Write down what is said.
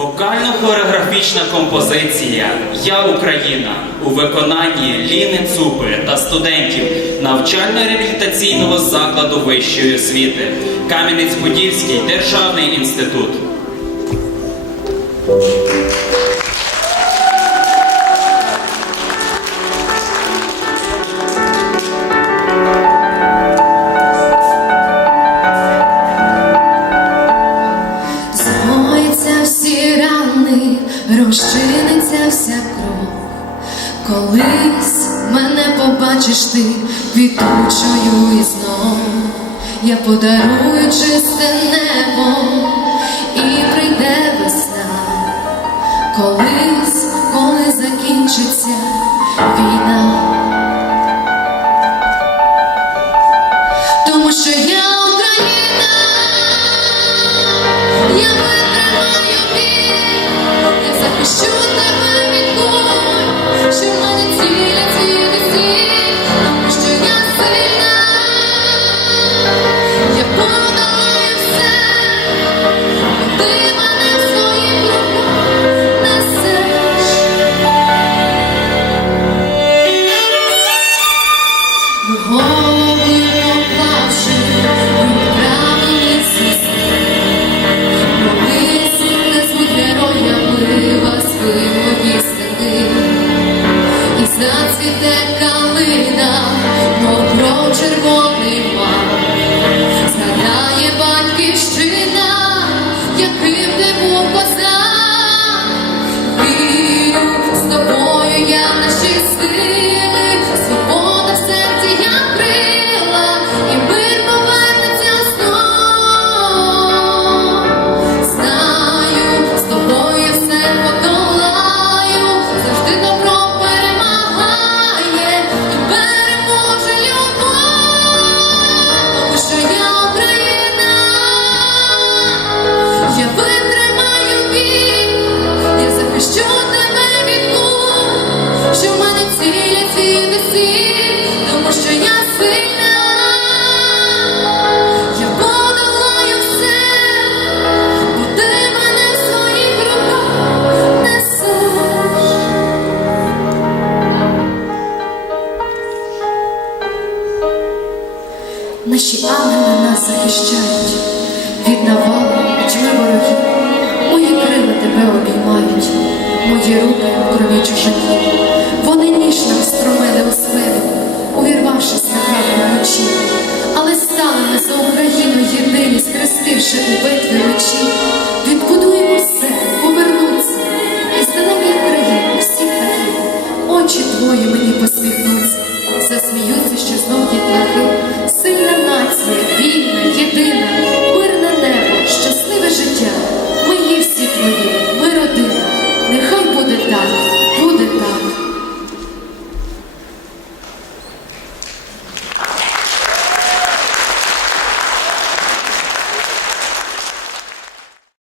Вокально-хореографічна композиція Я Україна у виконанні Ліни Цупи та студентів навчально-реабілітаційного закладу вищої освіти Кам'янець-Подільський державний інститут. пролилася вся кров, колись мене побачиш ти квітучою і знов, я подарую чисте небо і прийде весна, колись, коли закінчиться війна. наші ангели нас захищають, від навали тьми ворогів, мої крила тебе обіймають, мої руки в крові чужих. done.